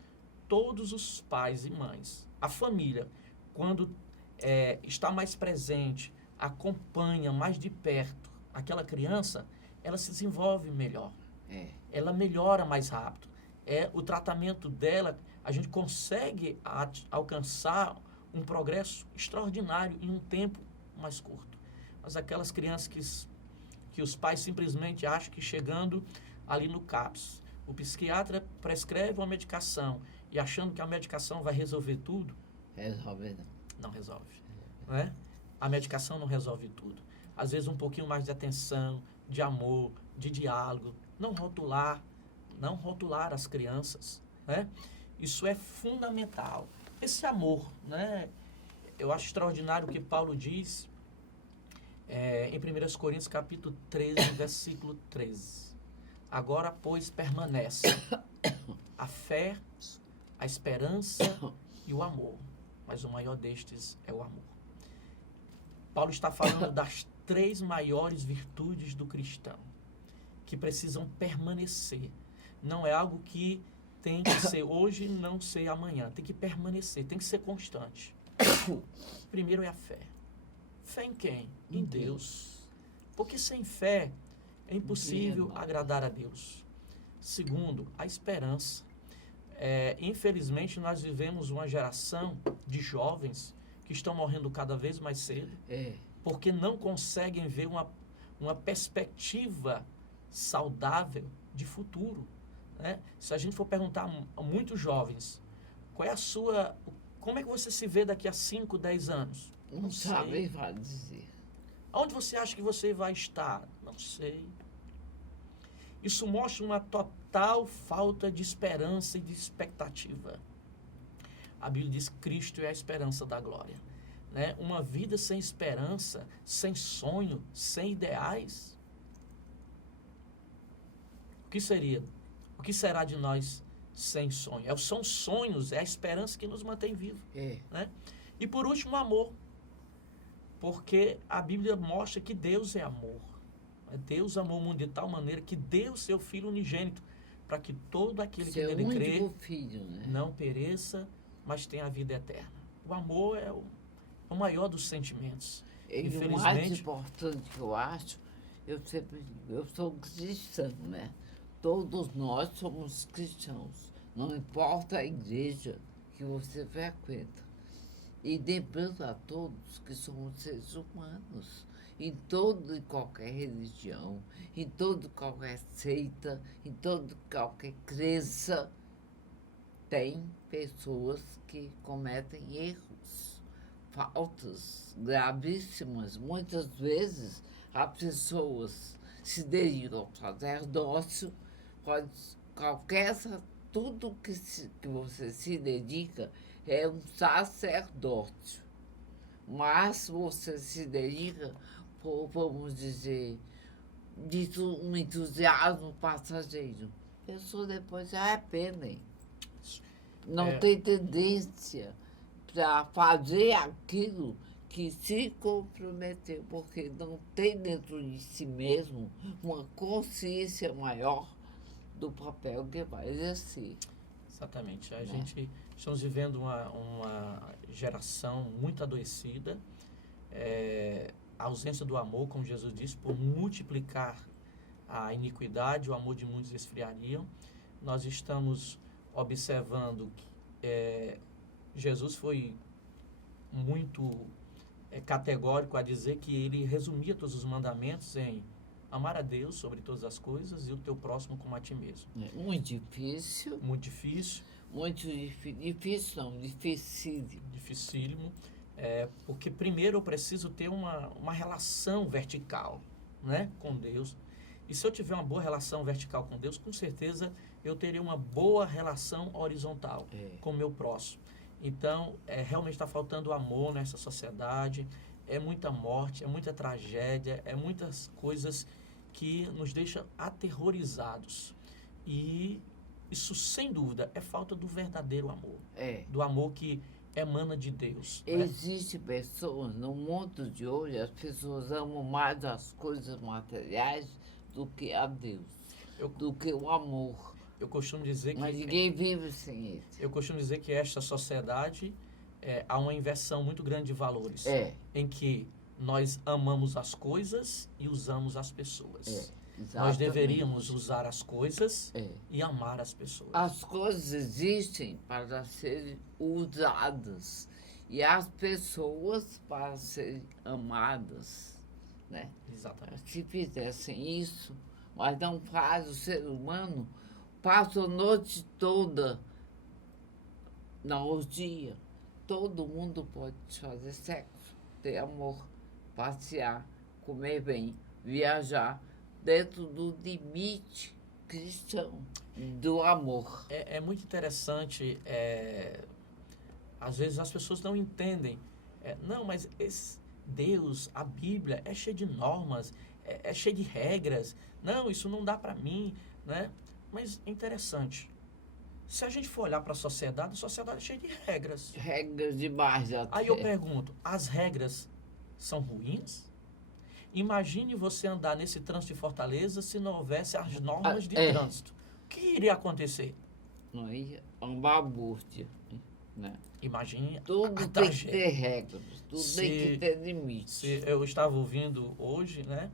todos os pais e mães, a família, quando está mais presente, acompanha mais de perto aquela criança, ela se desenvolve melhor. Ela melhora mais rápido. O tratamento dela, a gente consegue alcançar um progresso extraordinário em um tempo mais curto. Mas aquelas crianças que os pais simplesmente acham que chegando ali no CAPS, o psiquiatra prescreve uma medicação e achando que a medicação vai resolver tudo, Resolve não. não resolve. Né? A medicação não resolve tudo. Às vezes um pouquinho mais de atenção, de amor, de diálogo, não rotular as crianças, né? Isso é fundamental. Esse amor, né? Eu acho extraordinário o que Paulo diz em 1 Coríntios capítulo 13, versículo 13. Agora, pois, permanece a fé, a esperança e o amor. Mas o maior destes é o amor. Paulo está falando das 3 maiores virtudes do cristão, que precisam permanecer. Não é algo que tem que ser hoje, não ser amanhã. Tem que permanecer, tem que ser constante. Primeiro é a fé. Fé em quem? Em Deus. Porque sem fé é impossível agradar a Deus. Segundo, a esperança. Infelizmente, nós vivemos uma geração de jovens que estão morrendo cada vez mais cedo, porque não conseguem ver uma perspectiva saudável de futuro. Né? Se a gente for perguntar a muitos jovens, como é que você se vê daqui a 5, 10 anos? Não sabe, vai dizer. Onde você acha que você vai estar? Não sei. Isso mostra uma total falta de esperança e de expectativa. A Bíblia diz que Cristo é a esperança da glória. Né? Uma vida sem esperança, sem sonho, sem ideais. O que seria? O que será de nós sem sonho? São sonhos, é a esperança que nos mantém vivos. Né? E por último, o amor. Porque a Bíblia mostra que Deus é amor. Deus amou o mundo de tal maneira que deu seu Filho unigênito para que todo aquele que nele crê não pereça, mas tenha a vida eterna. O amor é o maior dos sentimentos. Infelizmente, o mais importante que eu acho, eu sou cristã, né? Todos nós somos cristãos. Não importa a igreja que você frequenta. E lembrando a todos que somos seres humanos em toda e qualquer religião, em toda e qualquer seita, em toda e qualquer crença, tem pessoas que cometem erros, faltas gravíssimas. Muitas vezes as pessoas se dedicam ao sacerdócio, tudo que você se dedica é um sacerdócio. Mas você se dedica por, vamos dizer, um entusiasmo passageiro. A pessoa depois se arrependem. Não tem tendência para fazer aquilo que se comprometeu, porque não tem dentro de si mesmo uma consciência maior do papel que vai exercer. Exatamente. A gente estamos vivendo uma geração muito adoecida. A ausência do amor, como Jesus disse, por multiplicar a iniquidade, o amor de muitos esfriariam. Nós estamos observando que Jesus foi muito categórico a dizer que ele resumia todos os mandamentos em amar a Deus sobre todas as coisas e o teu próximo como a ti mesmo. Muito difícil. Muito difícil. Muito difícil, não, dificílimo. Dificílimo. Porque primeiro eu preciso ter uma relação vertical, né, com Deus. E se eu tiver uma boa relação vertical com Deus, com certeza eu terei uma boa relação horizontal com o meu próximo. Então, realmente está faltando amor nessa sociedade, é muita morte, é muita tragédia, é muitas coisas que nos deixam aterrorizados. E isso, sem dúvida, é falta do verdadeiro amor, do amor que emana de Deus. Existem pessoas, no mundo de hoje, as pessoas amam mais as coisas materiais do que a Deus, do que o amor. Eu costumo dizer Mas ninguém vive sem isso. Eu costumo dizer que esta sociedade há uma inversão muito grande de valores, em que nós amamos as coisas e usamos as pessoas. Nós deveríamos usar as coisas e amar as pessoas. As coisas existem para serem usadas e as pessoas para serem amadas, né? Exatamente. Se fizessem isso, mas não faz, o ser humano passa a noite toda na orgia. Todo mundo pode fazer sexo, ter amor, passear, comer bem, viajar, dentro do limite cristão do amor. É muito interessante, às vezes as pessoas não entendem. Não, mas Deus, a Bíblia, é cheia de normas, é cheia de regras. Não, isso não dá para mim, né? Mas é interessante. Se a gente for olhar para a sociedade é cheia de regras. Regras demais até. Aí eu pergunto, as regras são ruins? Imagine você andar nesse trânsito de Fortaleza se não houvesse as normas de trânsito. O que iria acontecer? Não ia um balbúrdia, né? Imagine tudo tem que ter regras, tudo tem que ter limites. Eu estava ouvindo hoje, né?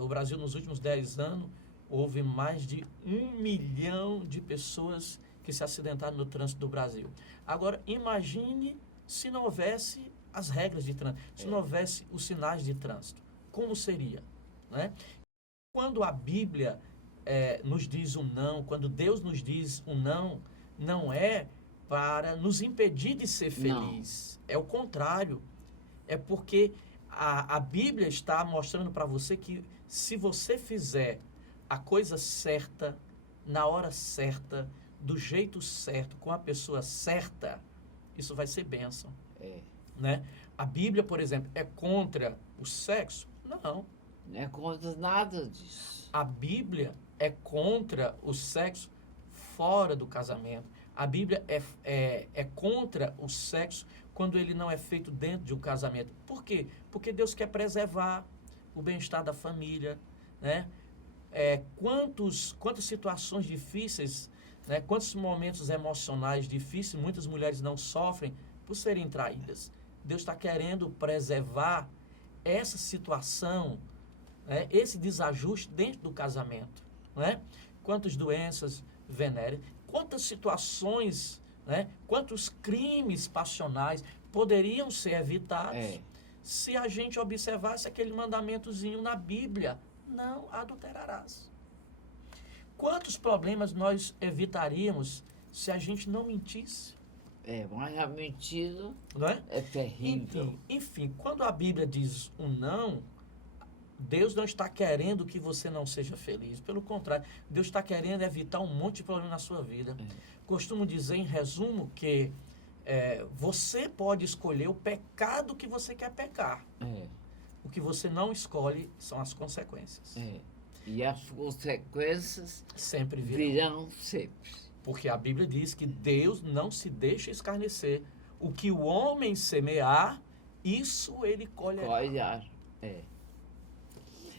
O Brasil nos últimos 10 anos houve mais de 1 milhão de pessoas que se acidentaram no trânsito do Brasil. Agora, imagine se não houvesse as regras de trânsito, se não houvesse os sinais de trânsito. Como seria? Né? Quando a Bíblia nos diz um não, quando Deus nos diz um não, não é para nos impedir de ser feliz. Não. É o contrário. É porque a Bíblia está mostrando para você que se você fizer a coisa certa, na hora certa, do jeito certo, com a pessoa certa, isso vai ser bênção. Né? A Bíblia, por exemplo, é contra o sexo? Não. Não é contra nada disso. A Bíblia é contra o sexo fora do casamento. A Bíblia é contra o sexo quando ele não é feito dentro de um casamento. Por quê? Porque Deus quer preservar o bem-estar da família, né? Quantas situações difíceis, né? Quantos momentos emocionais difíceis muitas mulheres não sofrem por serem traídas. Deus está querendo preservar essa situação, né? Esse desajuste dentro do casamento, né? Quantas doenças venéreas, quantas situações, né? Quantos crimes passionais poderiam ser evitados se a gente observasse aquele mandamentozinho na Bíblia, não adulterarás. Quantos problemas nós evitaríamos se a gente não mentisse? Mas a mentira Não é? é terrível. Enfim, quando a Bíblia diz um não, Deus não está querendo que você não seja feliz. Pelo contrário, Deus está querendo evitar um monte de problema na sua vida. Costumo dizer, em resumo, que você pode escolher o pecado que você quer pecar. O que você não escolhe são as consequências. E as consequências Sempre virão sempre. Porque a Bíblia diz que Deus não se deixa escarnecer. O que o homem semear, isso ele colherá. Olhar.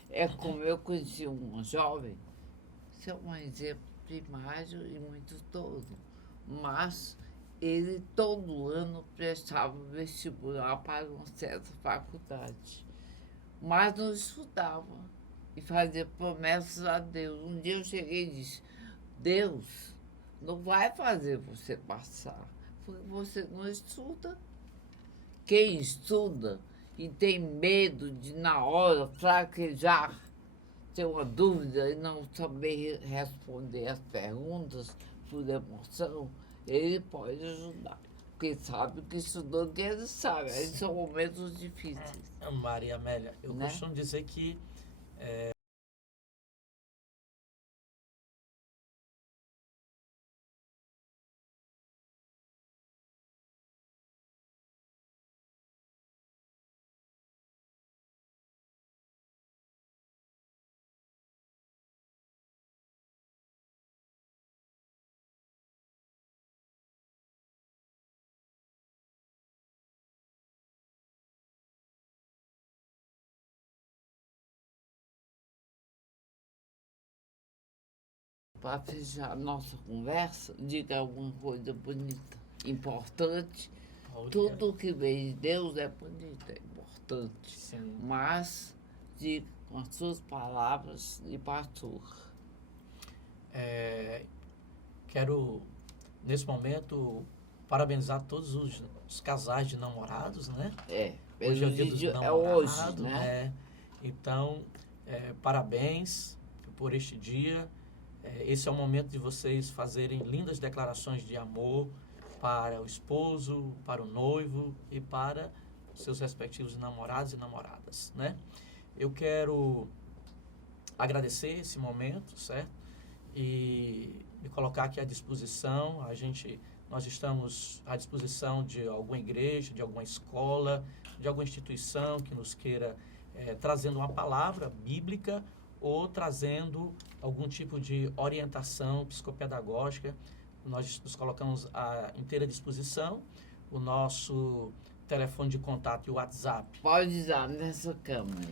É como eu conheci um jovem, isso é um exemplo primário e muito todo, mas ele todo ano prestava vestibular para uma certa faculdade, mas não estudava e fazia promessas a Deus. Um dia eu cheguei e disse, Deus não vai fazer você passar, porque você não estuda. Quem estuda e tem medo de, na hora, fraquejar, ter uma dúvida e não saber responder as perguntas por emoção, ele pode ajudar. Porque sabe que estudou, que ele sabe. Aí são momentos difíceis. Maria Amélia, eu costumo dizer que Para fechar a nossa conversa, diga alguma coisa bonita, importante. Tudo que vem de Deus é bonito, é importante. Sim. Mas, diga com as suas palavras de pastor. Quero, nesse momento, parabenizar todos os casais de namorados, né? Hoje é o dia dos namorados, é hoje, né? Então, parabéns por este dia. Esse é o momento de vocês fazerem lindas declarações de amor para o esposo, para o noivo e para seus respectivos namorados e namoradas, né? Eu quero agradecer esse momento, certo? E me colocar aqui à disposição. Nós estamos à disposição de alguma igreja, de alguma escola, de alguma instituição que nos queira trazendo uma palavra bíblica ou trazendo algum tipo de orientação psicopedagógica. Nós nos colocamos à inteira disposição. O nosso telefone de contato e o WhatsApp. Pode usar nessa câmera,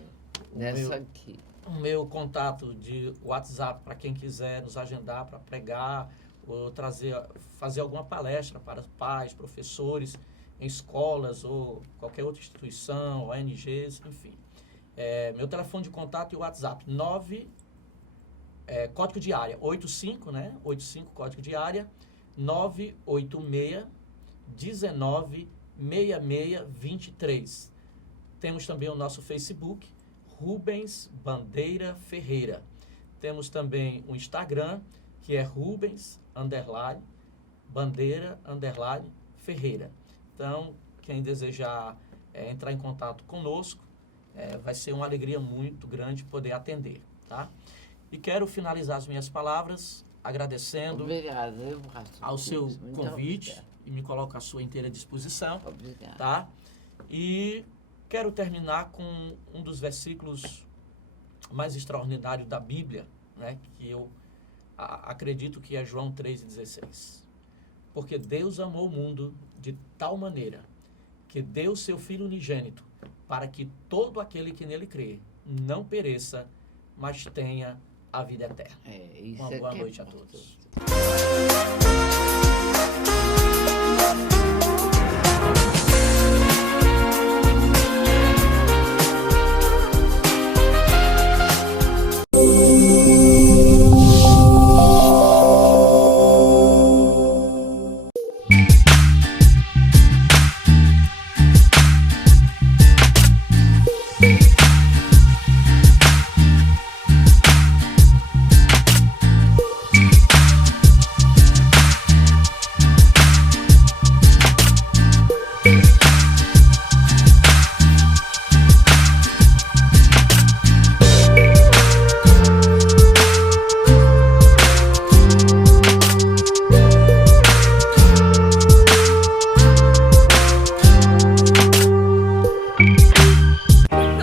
aqui. O meu contato de WhatsApp para quem quiser nos agendar para pregar ou fazer alguma palestra para pais, professores, em escolas ou qualquer outra instituição, ONGs, enfim. Meu telefone de contato e o WhatsApp, código de área, 85, né? 85, código de área, 986 19 66 23. Temos também o nosso Facebook, Rubens Bandeira Ferreira. Temos também o Instagram, que é Rubens Bandeira Ferreira. Então, quem desejar entrar em contato conosco, vai ser uma alegria muito grande poder atender, tá? E quero finalizar as minhas palavras agradecendo ao seu convite e me coloco à sua inteira disposição, tá? E quero terminar com um dos versículos mais extraordinários da Bíblia, né? Que eu acredito que é João 3,16. Porque Deus amou o mundo de tal maneira que deu seu Filho unigênito para que todo aquele que nele crê não pereça, mas tenha a vida eterna. Uma boa noite a todos.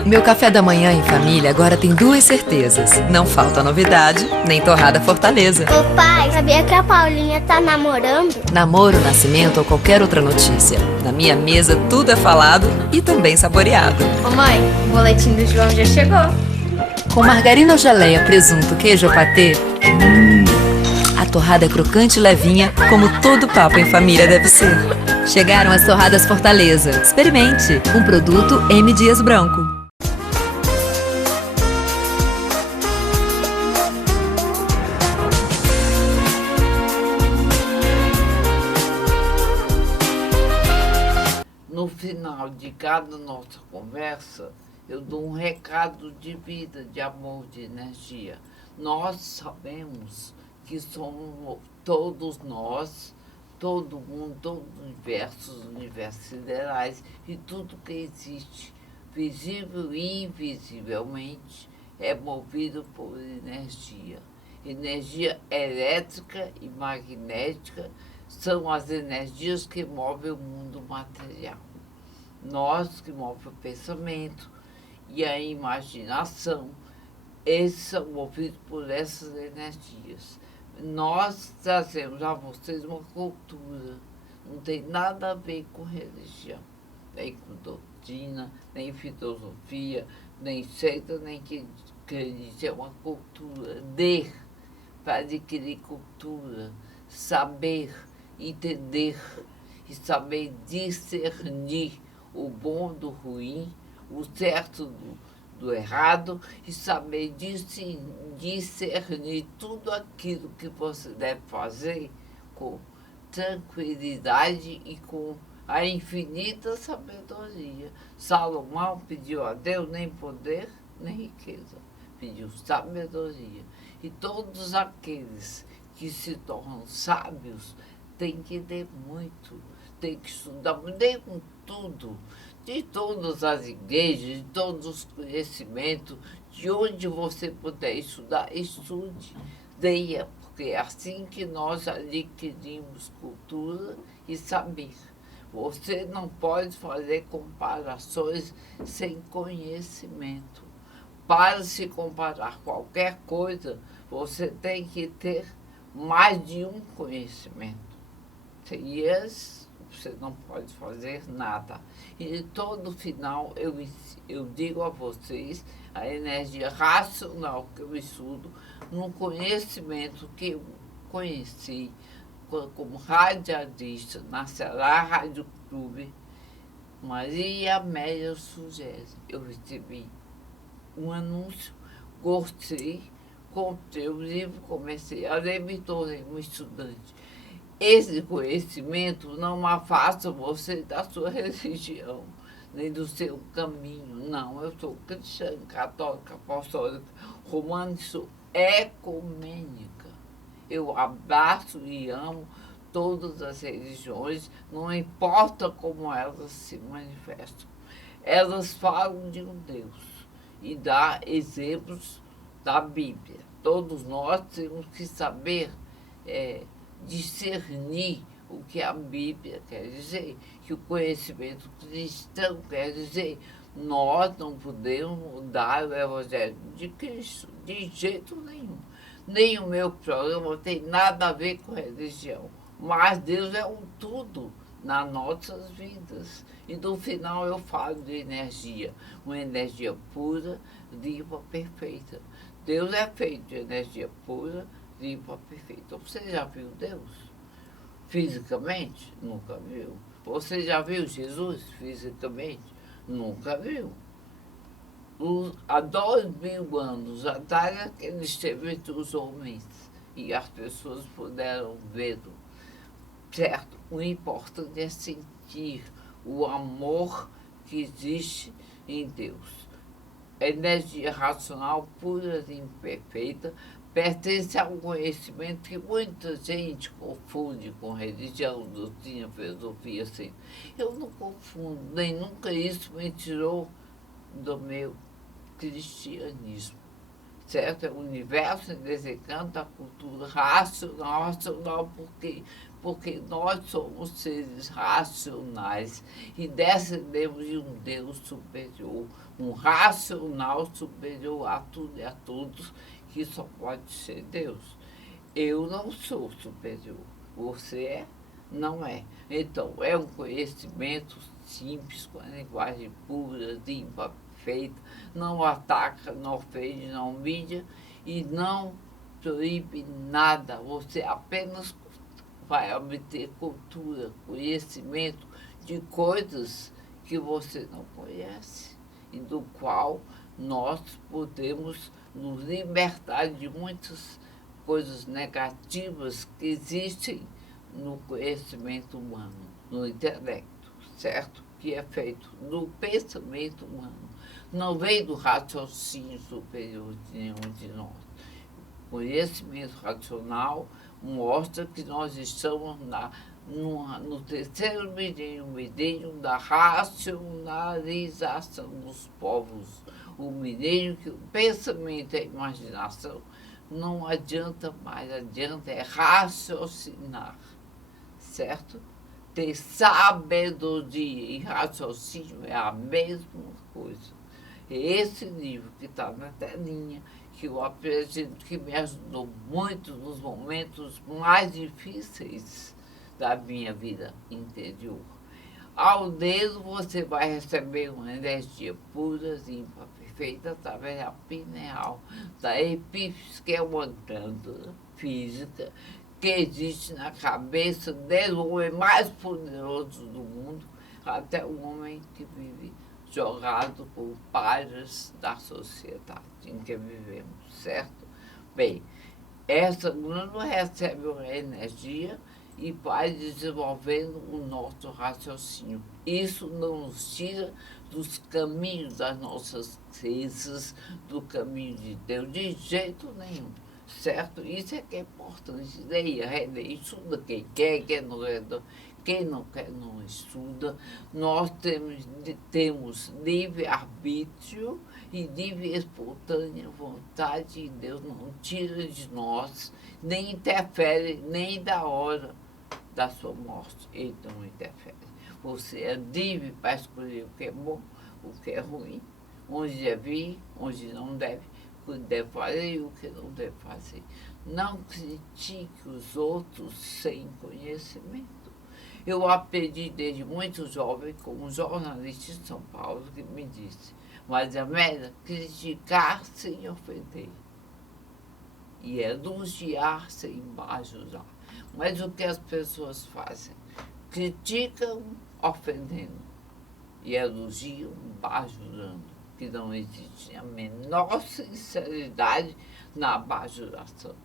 Meu café da manhã em família agora tem duas certezas. Não falta novidade, nem torrada Fortaleza. Ô pai, sabia que a Paulinha tá namorando? Namoro, nascimento ou qualquer outra notícia. Na minha mesa tudo é falado e também saboreado. Ô mãe, o boletim do João já chegou. Com margarina ou geleia, presunto, queijo ou patê, a torrada é crocante e levinha, como todo papo em família deve ser. Chegaram as torradas Fortaleza. Experimente. Um produto M. Dias Branco. No final de cada nossa conversa, eu dou um recado de vida, de amor, de energia. Nós sabemos que somos todos nós, todo mundo, todo o universo, os universos siderais e tudo que existe, visível e invisivelmente, é movido por energia. Energia elétrica e magnética são as energias que movem o mundo material. Nós que movemos o pensamento e a imaginação, esses são movidos por essas energias. Nós trazemos a vocês uma cultura, não tem nada a ver com religião, nem com doutrina, nem filosofia, nem seita, nem que é uma cultura. Para adquirir cultura, saber, entender e saber discernir o bom do ruim, o certo do errado e saber discernir tudo aquilo que você deve fazer com tranquilidade e com a infinita sabedoria. Salomão pediu a Deus nem poder, nem riqueza, pediu sabedoria. E todos aqueles que se tornam sábios têm que ler muito, têm que estudar muito, ler com tudo, de todas as igrejas, de todos os conhecimentos, de onde você puder estudar, estude, leia, porque é assim que nós adquirimos cultura e saber. Você não pode fazer comparações sem conhecimento. Para se comparar qualquer coisa, você tem que ter mais de um conhecimento. Sem esse, você não pode fazer nada. E todo final eu digo a vocês a energia racional que eu estudo, no conhecimento que eu conheci como radialista na Ceará Rádio Clube, Maria Amélia sugere. Eu recebi um anúncio, gostei, comprei o livro, comecei a ler, me tornei um estudante. Esse conhecimento não afasta você da sua religião, nem do seu caminho. Não, eu sou cristã, católica, apostólica, romana, sou ecumênica. Eu abraço e amo todas as religiões, não importa como elas se manifestam. Elas falam de um Deus e dá exemplos da Bíblia. Todos nós temos que saber discernir o que a Bíblia quer dizer, que o conhecimento cristão quer dizer. Nós não podemos mudar o Evangelho de Cristo, de jeito nenhum. Nem o meu programa tem nada a ver com religião, mas Deus é um tudo nas nossas vidas. E no final eu falo de energia, uma energia pura, limpa, perfeita. Deus é feito de energia pura, limpa, perfeita. Você já viu Deus fisicamente? Nunca viu. Você já viu Jesus fisicamente? Nunca viu. Há 2000 anos atrás, ele esteve entre os homens e as pessoas puderam vê-lo. Certo? O importante é sentir o amor que existe em Deus. A energia racional pura e imperfeita pertence a um conhecimento que muita gente confunde com religião, doutrina, filosofia, assim. Eu não confundo, nem nunca isso me tirou do meu cristianismo. Certo? É o universo em desencanto, a cultura racional, por quê? porque nós somos seres racionais e descendemos de um Deus superior, um racional superior a tudo e a todos, que só pode ser Deus. Eu não sou superior, você é? Não é. Então, é um conhecimento simples, com a linguagem pura, limpa, perfeita, não ataca, não ofende, não humilha e não proíbe nada. Você apenas vai obter cultura, conhecimento de coisas que você não conhece e do qual nós podemos nos libertar de muitas coisas negativas que existem no conhecimito humano, no intelecto, certo? Que é feito no pensamento humano. Não vem do raciocínio superior de nenhum de nós. O conhecimento racional mostra que nós estamos no terceiro milênio da racionalização dos povos. O milênio que o pensamento e a imaginação não adianta mais, adianta é raciocinar, certo? Ter sabedoria e raciocínio é a mesma coisa. É esse livro que está na telinha, que eu apresento, que me ajudou muito nos momentos mais difíceis da minha vida interior. Ao dedo você vai receber uma energia pura, limpa, perfeita, através da pineal, da epífise, que é uma glândula física que existe na cabeça desde o homem mais poderoso do mundo até o homem que vive jogado por párias da sociedade em que vivemos, certo? Bem, essa glândula recebe uma energia e vai desenvolvendo o nosso raciocínio. Isso não nos tira dos caminhos das nossas crenças, do caminho de Deus, de jeito nenhum, certo? Isso é que é importante. Leia, releia, estuda quem quer, quem não quer não estuda. Nós temos livre-arbítrio e livre e espontânea vontade, e Deus não tira de nós, nem interfere, nem da hora da sua morte. Ele não interfere. Você é livre para escolher o que é bom, o que é ruim, onde deve ir, onde não deve, o que deve fazer e o que não deve fazer. Não critique os outros sem conhecimento. Eu aprendi desde muito jovem com um jornalista de São Paulo que me disse: mas, Amélia, criticar sem ofender e elogiar sem bajular. Mas o que as pessoas fazem? Criticam ofendendo e elogiam bajulando, que não existe a menor sinceridade na bajulação.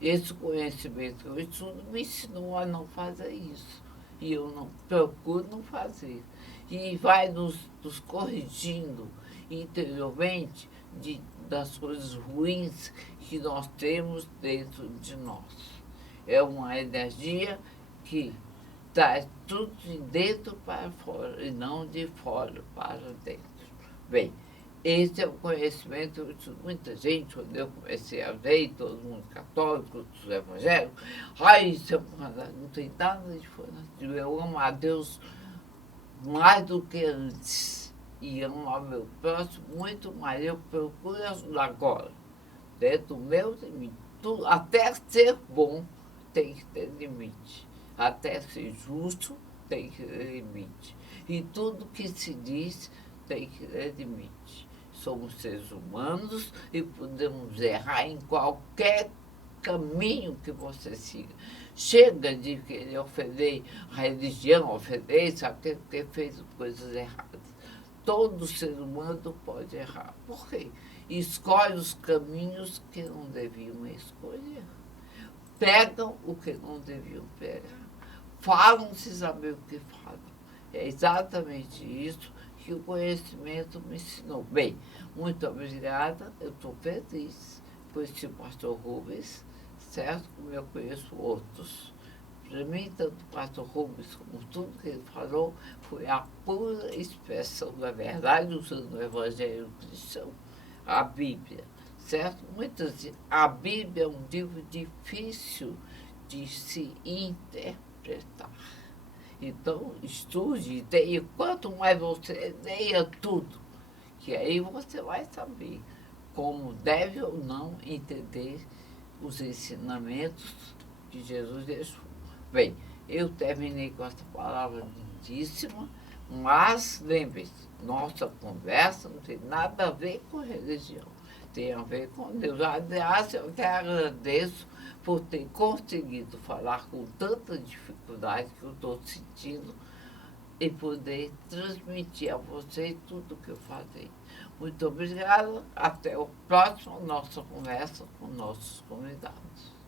Esse conhecimento que eu estudo me ensinou a não fazer isso. E eu não procuro não fazer. E vai nos corrigindo interiormente das coisas ruins que nós temos dentro de nós. É uma energia que traz tudo de dentro para fora e não de fora para dentro. Bem, esse é o conhecimento de muita gente. Quando eu comecei a ver, todo mundo católico, todos evangélicos, isso não tem nada de fora. Eu amo a Deus mais do que antes e amo ao meu próximo muito mais. Eu procuro ajudar agora, dentro do meu limite. Até ser bom tem que ter limite. Até ser justo tem que ter limite. E tudo que se diz tem que ter limite. Somos seres humanos e podemos errar em qualquer caminho que você siga. Chega de querer ofender a religião, ofender, sabe, ter feito coisas erradas. Todo ser humano pode errar. Por quê? Escolhe os caminhos que não deviam escolher. Pegam o que não deviam pegar. Falam sem saber o que falam. É exatamente isso que o conhecimento me ensinou. Bem, muito obrigada. Eu estou feliz por esse pastor Rubens, certo? Como eu conheço outros. Para mim, tanto o pastor Rubens como tudo que ele falou foi a pura expressão da verdade, usando o evangelho cristão, a Bíblia, certo? Muitas vezes, a Bíblia é um livro difícil de se interpretar. interpretar. Então, estude, e quanto mais você leia tudo, que aí você vai saber como deve ou não entender os ensinamentos que Jesus deixou. Bem, eu terminei com essa palavra lindíssima, mas lembre-se, nossa conversa não tem nada a ver com religião, tem a ver com Deus. Aliás, eu até agradeço por ter conseguido falar com tanta dificuldade que eu estou sentindo e poder transmitir a vocês tudo o que eu falei. Muito obrigada. Até o próximo nossa conversa com nossos convidados.